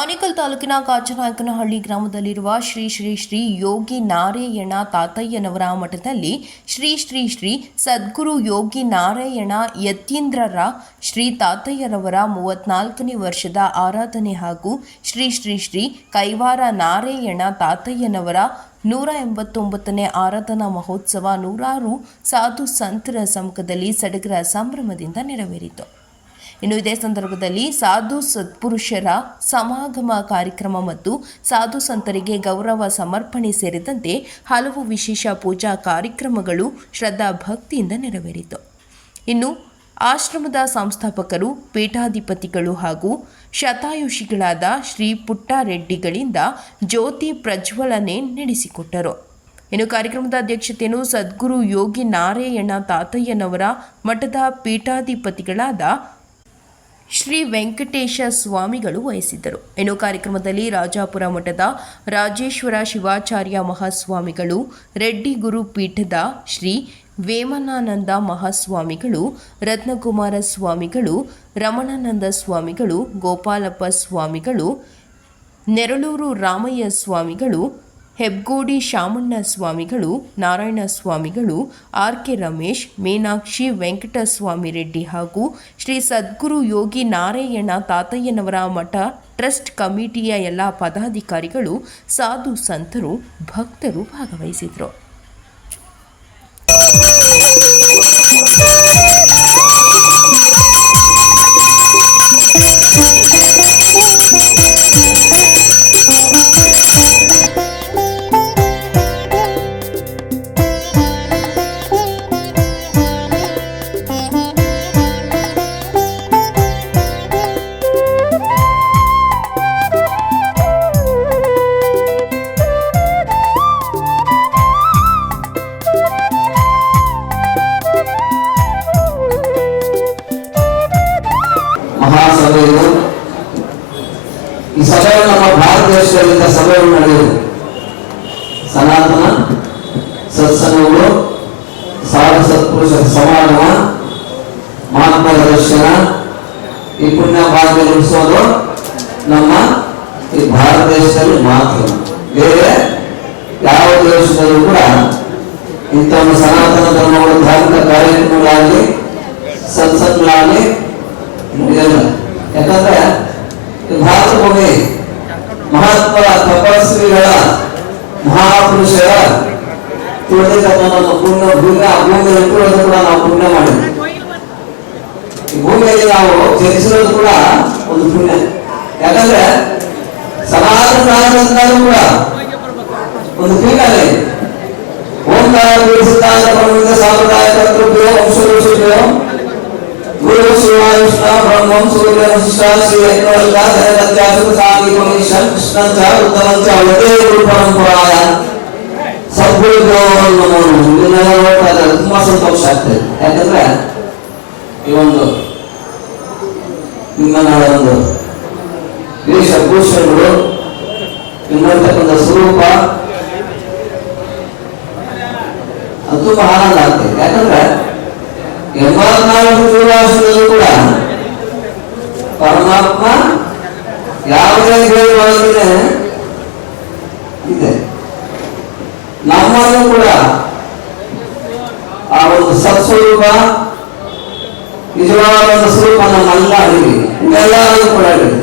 ಆನೇಕಲ್ ತಾಲೂಕಿನ ಕಾಚನಾಯಕನಹಳ್ಳಿ ಗ್ರಾಮದಲ್ಲಿರುವ ಶ್ರೀ ಶ್ರೀ ಶ್ರೀ ಯೋಗಿ ನಾರಾಯಣ ತಾತಯ್ಯನವರ ಮಠದಲ್ಲಿ ಶ್ರೀ ಶ್ರೀ ಶ್ರೀ ಸದ್ಗುರು ಯೋಗಿ ನಾರಾಯಣ ಯತೀಂದ್ರರ ಶ್ರೀ ತಾತಯ್ಯರವರ ಮೂವತ್ನಾಲ್ಕನೇ ವರ್ಷದ ಆರಾಧನೆ ಹಾಗೂ ಶ್ರೀ ಶ್ರೀ ಶ್ರೀ ಕೈವಾರ ನಾರಾಯಣ ತಾತಯ್ಯನವರ ನೂರ ಎಂಬತ್ತೊಂಬತ್ತನೇ ಆರಾಧನಾ ಮಹೋತ್ಸವ ನೂರಾರು ಸಾಧು ಸಂತರ ಸಮ್ಮುಖದಲ್ಲಿ ಸಡಗರ ಸಂಭ್ರಮದಿಂದ ನೆರವೇರಿತು. ಇನ್ನು ಇದೇ ಸಂದರ್ಭದಲ್ಲಿ ಸಾಧು ಸತ್ಪುರುಷರ ಸಮಾಗಮ ಕಾರ್ಯಕ್ರಮ ಮತ್ತು ಸಾಧು ಸಂತರಿಗೆ ಗೌರವ ಸಮರ್ಪಣೆ ಸೇರಿದಂತೆ ಹಲವು ವಿಶೇಷ ಪೂಜಾ ಕಾರ್ಯಕ್ರಮಗಳು ಶ್ರದ್ಧಾ ಭಕ್ತಿಯಿಂದ ನೆರವೇರಿತು. ಇನ್ನು ಆಶ್ರಮದ ಸಂಸ್ಥಾಪಕರು, ಪೀಠಾಧಿಪತಿಗಳು ಹಾಗೂ ಶತಾಯುಷಿಗಳಾದ ಶ್ರೀ ಪುಟ್ಟಾರೆಡ್ಡಿಗಳಿಂದ ಜ್ಯೋತಿ ಪ್ರಜ್ವಲನೆ ನಡೆಸಿಕೊಟ್ಟರು. ಇನ್ನು ಕಾರ್ಯಕ್ರಮದ ಅಧ್ಯಕ್ಷತೆಯನ್ನು ಸದ್ಗುರು ಯೋಗಿ ನಾರಾಯಣ ತಾತಯ್ಯನವರ ಮಠದ ಪೀಠಾಧಿಪತಿಗಳಾದ ಶ್ರೀ ವೆಂಕಟೇಶ ಸ್ವಾಮಿಗಳು ವಹಿಸಿದ್ದರು. ಇನ್ನು ಕಾರ್ಯಕ್ರಮದಲ್ಲಿ ರಾಜಾಪುರ ಮಠದ ರಾಜೇಶ್ವರ ಶಿವಾಚಾರ್ಯ ಮಹಾಸ್ವಾಮಿಗಳು, ರೆಡ್ಡಿ ಗುರು ಪೀಠದ ಶ್ರೀ ವೇಮನಾನಂದ ಮಹಾಸ್ವಾಮಿಗಳು, ರತ್ನಕುಮಾರ ಸ್ವಾಮಿಗಳು, ರಮಣಾನಂದ ಸ್ವಾಮಿಗಳು, ಗೋಪಾಲಪ್ಪ ಸ್ವಾಮಿಗಳು, ನೆರಳೂರು ರಾಮಯ್ಯ ಸ್ವಾಮಿಗಳು ಹೆಬ್ಗೋಡಿ ಶಾಮಣ್ಣ ಸ್ವಾಮಿಗಳು ನಾರಾಯಣ ಸ್ವಾಮಿಗಳು ಆರ್ ಕೆ ರಮೇಶ್, ಮೀನಾಕ್ಷಿ ವೆಂಕಟಸ್ವಾಮಿ ರೆಡ್ಡಿ ಹಾಗೂ ಶ್ರೀ ಸದ್ಗುರು ಯೋಗಿ ನಾರಾಯಣ ತಾತಯ್ಯನವರ ಮಠ ಟ್ರಸ್ಟ್ ಕಮಿಟಿಯ ಎಲ್ಲ ಪದಾಧಿಕಾರಿಗಳು, ಸಾಧು ಸಂತರು, ಭಕ್ತರು ಭಾಗವಹಿಸಿದರು ಮಹಾಸಭೆಯು ಈ ಸಭೆಯು ನಮ್ಮ ಭಾರತ ದೇಶದಲ್ಲಿದ್ದ ಸಭೆಗಳು ನಡೆಯುವುದು ಸನಾತನ, ಸತ್ಸಂಗಗಳು, ಸಾಧು ಸತ್ಪುರುಷರ ಸಮಾಗಮ ಮಹಾತ್ಮರ ದರ್ಶನ, ಈ ಪುಣ್ಯ ಭಾಗ್ಯ ನಮ್ಮ ಈ ಭಾರತ ದೇಶದಲ್ಲಿ ಮಾತ್ರ. ಬೇರೆ ಯಾವ ದೇಶದಲ್ಲೂ ಕೂಡ ಇಂಥ ಒಂದು ಸನಾತನ ಧರ್ಮಗಳು ಧಾರ್ಮಿಕ ಕಾರ್ಯಕ್ರಮಗಳಾಗಲಿ, ಸತ್ಸಂಗಗಳಾಗಲಿ ಇದೆಲ್ಲ ಯಾಕಂದ್ರೆ ಭಾರತ ಭೂಮಿ ಮಹಾತ್ಮರ ತಪಸ್ವಿಗಳ ಮಹಾಪುರುಷರ ತುಳಿತಕ್ಕಂಥ ಪುಣ್ಯ ಭೂಮಿ, ಆ ಭೂಮಿಯಲ್ಲಿ ಕೂಡ ನಾವು ಪುಣ್ಯ ಮಾಡಿದ್ವಿ. ಭೂಮಿಯಲ್ಲಿ ನಾವು ಜನಿಸಿರೋದು ಕೂಡ ಒಂದು ಪುಣ್ಯ. ಯಾಕಂದ್ರೆ ಸನಾತನ ಕಾಲದಿಂದಲೂ ಕೂಡ ಒಂದು ಪೀಠನೇ ಓಂಕಾರ ಸಾಂಪ್ರದಾಯಿಕ ಬ್ರಹ್ಮದಿಂದ ಸಾಂಪ್ರದಾಯ ತುಂಬಾ ಸಂತೋಷ ಆಗ್ತದೆ ಯಾಕಂದ್ರೆ ಈ ಒಂದು ನಿಮ್ಮ ನಾಳೆ ಒಂದು ವೇಷಭೂಷಣಗಳು ನಿಮ್ಮತಕ್ಕಂಥ ಸ್ವರೂಪ ಅದು ತುಂಬಾ ಆನಂದ ಆಗ್ತದೆ ಯಾಕಂದ್ರೆ ಎಂಬತ್ನಾಲ್ಕು ಜೀವರಾಶಿಗಳು ಕೂಡ ಪರಮಾತ್ಮ ಯಾವುದೇ ಒಳಗಿದೆ ಇದೆ. ನಮ್ಮನ್ನು ಕೂಡ ಆ ಒಂದು ಸತ್ಸ್ವರೂಪ, ನಿಜವಾದ ಒಂದು ಸ್ವರೂಪ ನಮ್ಮೆಲ್ಲ ಅಡಿಗೆ ನಿಮ್ಮೆಲ್ಲರೂ ಕೂಡ ಅಡಿಗೆ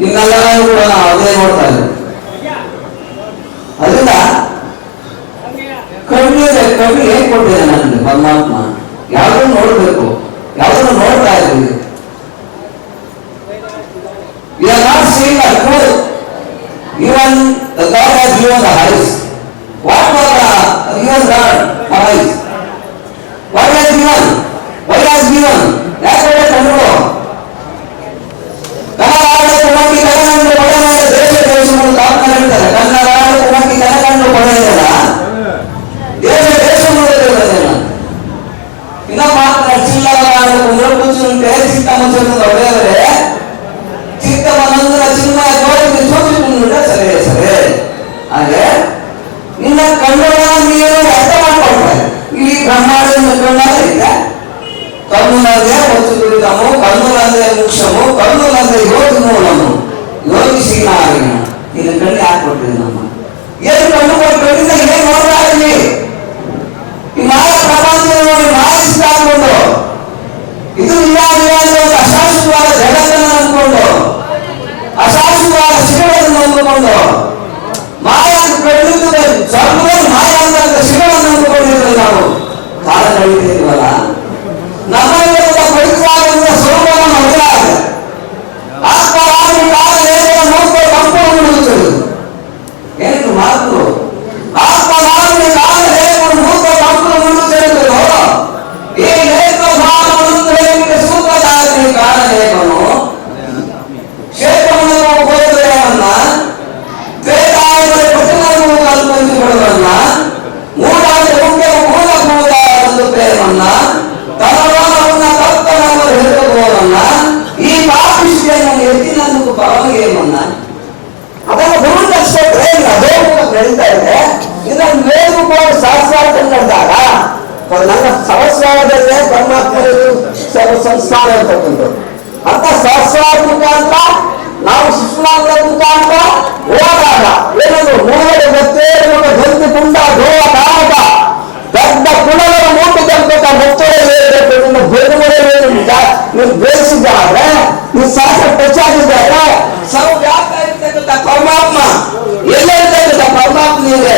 ನಿಮ್ಮೆಲ್ಲರೂ ಕೂಡ ನಾವು ಅದೇ ನೋಡ್ತಾ ಇದ್ದೀವಿ. ಅದರಿಂದ ಕಣ್ಣಿದೆ ಕಣ್ಣು ಹೇಗೆ ಕೊಟ್ಟಿದೆ ನನಗೆ ಪರಮಾತ್ಮ. ಯಾವುದನ್ನು ನೋಡಬೇಕು ಯಾವುದನ್ನು ನೋಡ್ತಾ ಇದ್ದೀವಿ We are not seeing the truth. Even the God has given the eyes. What was the given God for eyes? What has given? Why has given? ಎಲ್ಲರ ನೀವು ಅರ್ಥ ಮಾಡ್ಕೊಂಡ್ರೆ ಇಲ್ಲಿ ಬ್ರಹ್ಮಾಂಡ ಇಲ್ಲ ಕರ್ನೂಲ್ ಅಂದ್ರೆ ಹೊತ್ತು ದುಡಿದನು ಕರ್ನೂಲ್ ಅಂದ್ರೆ ಮುಖ್ಯವು ಕರ್ನೂಲ್ ಅಂದ್ರೆ ಯೋಗಿ ಮೂಲನು ಯೋಗಿ ಸಿಗ್ನಾರಿನ ನಿನ್ನ ಕಣ್ಣು ಹಾಕ್ಬಿಟ್ಟಿದ್ವಿ ನಮ್ಮ ಏನು ಕಣ್ಣು ಕೊಟ್ಟಿದ್ದ ಏನ್ ನೋಡ್ತಾ ಇದ್ವಿ ಈ ಮಾಯ ಪ್ರಪಂಚ ನೋಡಿ ಮಾಯಿಸ್ತಾ ಇರ್ಬೋದು ಇದು ಇಲ್ಲ ಸಹಸ್ರಾರ್ಥ ನಡೆದಾಗ ನನ್ನ ಸಹಸ್ರಾರದಲ್ಲೇ ಪರಮಾತ್ಮನಿಗೆ ಸರ್ವ ಸಂಸ್ಥಾನ ಇರ್ತಕ್ಕಂಥದ್ದು ಅಂತ ಸಹಸ್ರಾರ ಮುಖಾಂತರ ನಾವು ಶಿಶುನಾಮದ ಮುಖಾಂತರ ಹೋದಾಗ ಏನಂದ್ರು ಮೂಗಡೆ ಗೊತ್ತೇರುವ ಗಂತಿ ಕುಂಡ ಧೋವ ಕಾಮಕ ದೊಡ್ಡ ಕುಲಗಳ ಮೂಟದಂತ ಮುತ್ತೊಡೆ ಹೇಳಬೇಕು ನಿನ್ನ ಬೇಡುಮರೆ ನೀವು ಬೇಯಿಸಿದ್ದಾರೆ ನೀವು ಶಾಸ್ತ್ರ ಪ್ರಚಾರಿದ್ದಾರೆ ಸರ್ವ್ಯಾಪ ಇರ್ತಕ್ಕಂಥ ಪರಮಾತ್ಮ ಎಲ್ಲೇ ಇರ್ತಕ್ಕಂಥ ಪರಮಾತ್ಮ ಇದೆ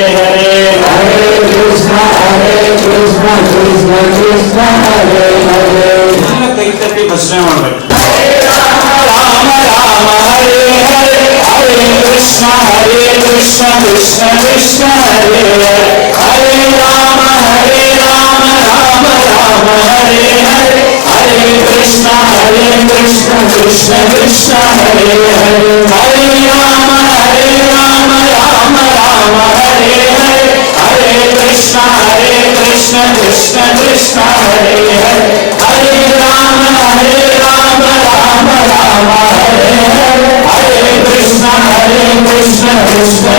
कृष्ण मंडल राम राम हरे हरे हरे कृष्ण हरे कृष्ण कृष्ण कृष्ण हरे हरे हरे राम हरे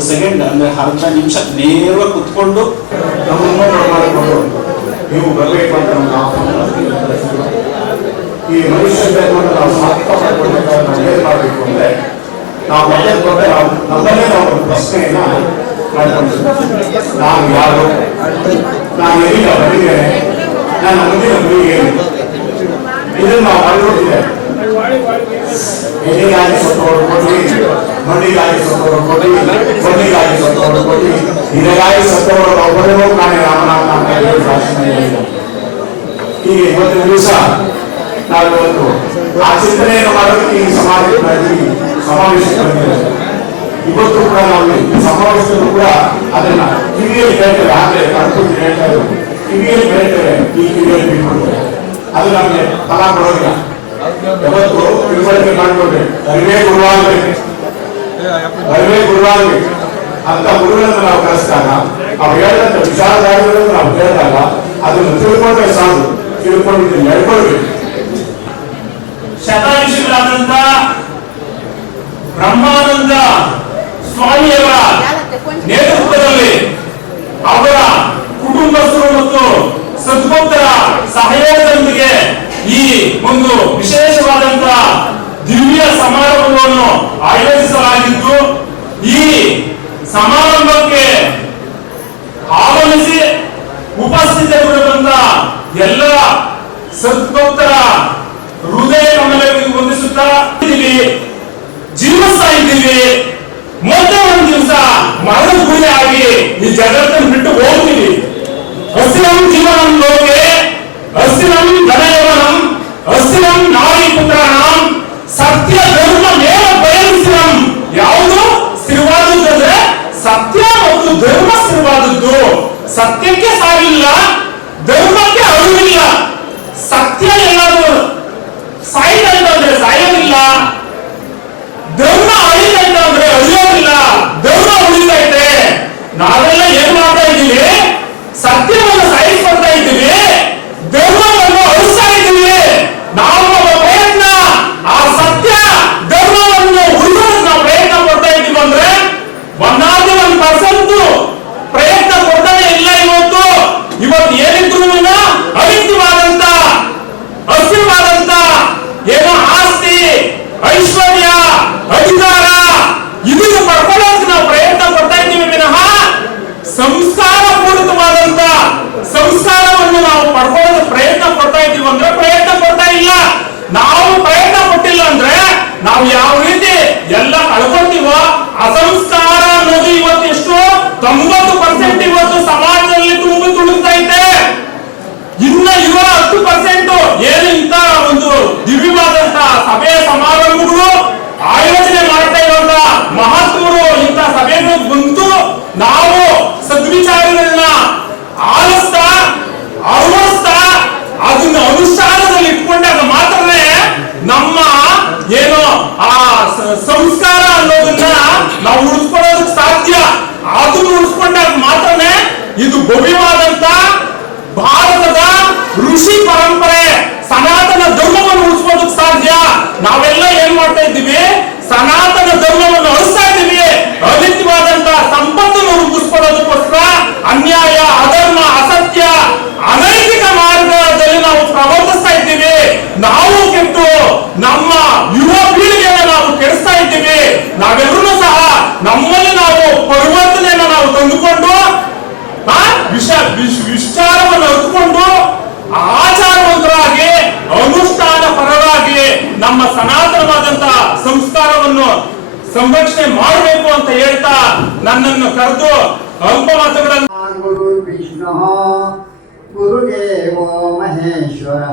ಮೂವತ್ತು ಸೆಕೆಂಡ್, ಅಂದ್ರೆ ಅರ್ಧ ನಿಮಿಷ ನೇರ ಕುತ್ಕೊಂಡು ನೀವು ಬರಬೇಕು ಅಂತ ನಾವು ಈ ಮನುಷ್ಯ ನಾವು ಮಾಡಬೇಕು ನಾವು ನಾವು ನಾವು ಪ್ರಶ್ನೆಯನ್ನ ನಾನು ಯಾರು? ನಾನು ಎಲ್ಲಿಗ ಬಂದಿದ್ದೇನೆ? ನನ್ನ ಮುಂದಿನ ಗುರಿ ಏನು? ಇದನ್ನು ನಾವು ಮಾಡಿಕೊಂಡಿದ್ದೇವೆ ಎಲ್ಲಿಗಾಗಿ ಸತ್ತವರು ಕೊಡಿ ಮಣ್ಣಿಗಾಗಿ ಸತ್ತವರು ಕೊಡಿ ಮಣ್ಣಿಗಾಗಿ ಸತ್ತವರು ಕೊಡಿ ಇದಗಾಗಿ ಸತ್ತವರು ಒಬ್ಬರೇ ಕಾಣೆ ರಾಮನಾಮ. ಹೀಗೆ ಇವತ್ತಿನ ದಿವಸ ನಾವು ಇವತ್ತು ಆ ಚಿಂತನೆಯನ್ನು ಮಾಡೋದಕ್ಕೆ ಈ ಸಮಾವೇಶಕ್ಕೆ ಬಂದಿದ್ದೇವೆ ಇವತ್ತು ಕೂಡ ನಾವು ಸಮಾವೇಶದಲ್ಲೂ ಕೂಡ ಅದನ್ನ ಕಿವಿಯಲ್ಲಿ ಕೇಳ್ತೇವೆ ಆದ್ರೆ ಕಣ್ತುಂಬಿ ಹೇಳ್ತಾ ಕಿವಿಯಲ್ಲಿ ಈ ಕಿವಿಯಲ್ಲಿ ಬಿಟ್ಕೊಡ್ತೇವೆ ಅದು ನಮಗೆ ಫಲ ಕೊಡೋದಿಲ್ಲ ಯಾವತ್ತು ತಿಳುವಳಿಕೆ ಅರಿವೇ ಗುರುವಾಗ್ರಿ ಅರಿವೇ ಅಂತ ಗುರುಗಳನ್ನು ನಾವು ಕಲಿಸಿದಾಗ ಅವ್ರು ಹೇಳಿದಂತ ವಿಚಾರಧಾರೆಗಳನ್ನು ನಾವು ಕೇಳಿದಾಗ ಅದನ್ನು ತಿಳ್ಕೊಂಡ್ರೆ ಸಾಧು ತಿಳ್ಕೊಂಡು ಇದನ್ನು ನಡ್ಕೊಳ್ಬೇಕು ಶತಾಯುಷಿಗಳಾದಂತ ಬ್ರಹ್ಮಾನಂದ ಸ್ವಾಮಿಯವರ ನೇತೃತ್ವದಲ್ಲಿ ಅವರ ಕುಟುಂಬಸ್ಥರು ಮತ್ತು ಸದ್ಭಕ್ತರ ಸಹಯೋಗದೊಂದಿಗೆ ಈ ಒಂದು ವಿಶೇಷವಾದಂತಹ ದಿವ್ಯ ಸಮಾರಂಭವನ್ನು ಆಯೋಜಿಸಲಾಗಿದ್ದು ಈ ಸಮಾರಂಭಕ್ಕೆ ಆಗಮಿಸಿ ಉಪಸ್ಥಿತರಿರುವಂತ ಎಲ್ಲ ಸದ್ಭಕ್ತರ ಹೃದಯ ಕಮಲಗಳಿಗೆ ವಂದಿಸುತ್ತಾ ಇದ್ದೀವಿ. ಜೀವಿಸ್ತಾ ಇದ್ದೀವಿ. ಮತ್ತೆ ಒಂದು ದಿವಸ ಮರದ ಗುರಿ ಆಗಿ ಈ ಜಗತ್ತನ್ನು ಬಿಟ್ಟು ಹೋಗ್ತೀವಿ. ಹಸಿರಂ ಜೀವನ ಲೋಕೆ ಹಸಿರಂ ಸತ್ಯ ಮತ್ತು ಧರ್ಮ ಸ್ಥಿರವಾದದ್ದು ಸತ್ಯಕ್ಕೆ ಸಾವಿಲ್ಲ ಧರ್ಮಕ್ಕೆ ಅರಿವಿಲ್ಲ ಸತ್ಯ ಎಲ್ಲಾದ್ರೂ ಸಾಯ್ತಂತ ಅಂದ್ರೆ ಸಾಯೋದಿಲ್ಲ ಧರ್ಮ ಅಳಿತೈತೆ ಅಂದ್ರೆ ಅಳಿಯೋದಿಲ್ಲ ಧರ್ಮ ಉಳಿತೈತೆ ನಾವೆಲ್ಲ ಏನ್ ಮಾಡ್ತಾ ಇದ್ದೀವಿ ಸತ್ಯವನ್ನು ಸಾಯಿಸ್ಕೊಳ್ತಾ ಇದ್ದೀವಿ ಧರ್ಮವನ್ನು ಅಳಿಸ್ತಾ ಇದ್ದೀವಿ ನಾವು ನಮ್ಮ ಪ್ರಯತ್ನ ಆ ಸತ್ಯ ಧರ್ಮವನ್ನು ಉಳಿಸೋದಕ್ಕೆ ನಾವು ಪ್ರಯತ್ನ ಪಡ್ತಾ ಇದ್ದೀವಿ ಅಂದ್ರೆ ಒನ್ ನಾಟ್ ಒನ್ ಪರ್ಸೆಂಟ್ ಪ್ರಯತ್ನ ಕೊಡ್ತಾನೆ ಇಲ್ಲ ಇವತ್ತು ಇವತ್ತು ಏನಿದ್ರು ಅನಿತ್ಯವಾದಂತ ಅಸ್ಥಿರವಾದಂತ ಏನೋ ಆಸ್ತಿ ಐಶ್ವರ್ಯ ಅಧಿಕಾರ ಇದನ್ನು ಪಡ್ಕೊಳ್ಳೋದಕ್ಕೆ ನಾವು ಪ್ರಯತ್ನ ಪಡ್ತಾ ಇದ್ದೀವಿ ವಿನಃ ಸಂಸ್ಕಾರ ಪೂರಿತವಾದಂತ ಸಂಸ್ಕಾರವನ್ನು ನಾವು ಪಡ್ಕೊಳ್ಳೋದಕ್ಕೆ ಪ್ರಯತ್ನ ಪಡ್ತಾ ಇದ್ದೀವಿ ಅಂದ್ರೆ ಪ್ರಯತ್ನ ಪಡ್ತಾ ಇಲ್ಲ ನಾವು ಪ್ರಯತ್ನ ಪಟ್ಟಿಲ್ಲ ಅಂದ್ರೆ ನಾವು ಯಾವ ರೀತಿ ಎಲ್ಲ ಕಳ್ಕೊಳ್ತೀವೋ ಅಸಂಸ್ಕಾರ ಅನ್ನೋದು ಇವತ್ತು ಎಷ್ಟು? ತೊಂಬತ್ತು ಪರ್ಸೆಂಟ್ ಇವತ್ತು ಸಮಾಜದಲ್ಲಿ ತುಂಬಿ ಇದೆ. ಇನ್ನ ಇವ ಹತ್ತು ಪರ್ಸೆಂಟ್ ಏನು ಇಂತ ಒಂದು ದಿವ್ಯವಾದಂತ ಸಭೆ ಸಮಾರಂಭಗಳು, ಆಯೋಜನೆ ಮಾಡ್ತಾ ಇರುವಂತ ಮಹಾತ್ಮರು ಇಂತ ಸಭೆಗಳು ಬಂತು ನಾವು ಸದ್ವಿಚಾರಗಳನ್ನ ಆಲಿಸ್ತಾ ಅಳವಡಿಸ್ತಾ ಅದನ್ನ ಅನುಷ್ಠಾನದಲ್ಲಿ ನಮ್ಮ ಸನಾತನವಾದಂತ ಸಂಸ್ಕಾರವನ್ನು ಸಂರಕ್ಷಣೆ ಮಾಡಬೇಕು ಅಂತ ಹೇಳ್ತಾ ನನ್ನನ್ನು ಕರೆದು ಅಲ್ಪ ಮಾತುಗಳನ್ನು ಗುರು ವಿಷ್ಣು ಗುರುದೇವೋ ಮಹೇಶ್ವರ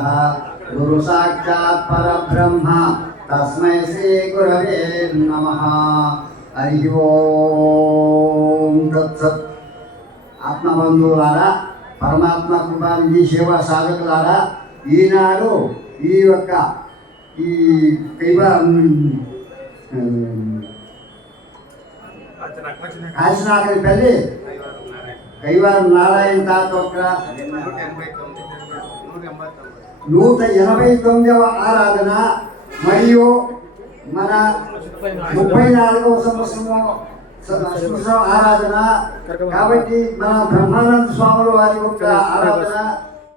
ಗುರು ಸಾಕ್ಷಾತ್ ಪರಬ್ರಹ್ಮ ತಸ್ಮೈ ಶ್ರೀ ಗುರವೇ ನಮಃ హరి ఓం తత్సత్ ఆత్మబంధువులారా పరమాత్మ కృపానిధి సేవా సాధకులారా ఈనాడు ఈ యొక్క ఈ కైవ కాశీనాథపల్లి కైవారం నారాయణ తాత యొక్క నూట ఎనభై తొమ్మిదవ ఆరాధన మరియు మన ముప్పై నాలుగవ సంవత్సరం ఆరాధన. కాబట్టి మన బ్రహ్మానంద స్వాముల వారి యొక్క ఆరాధన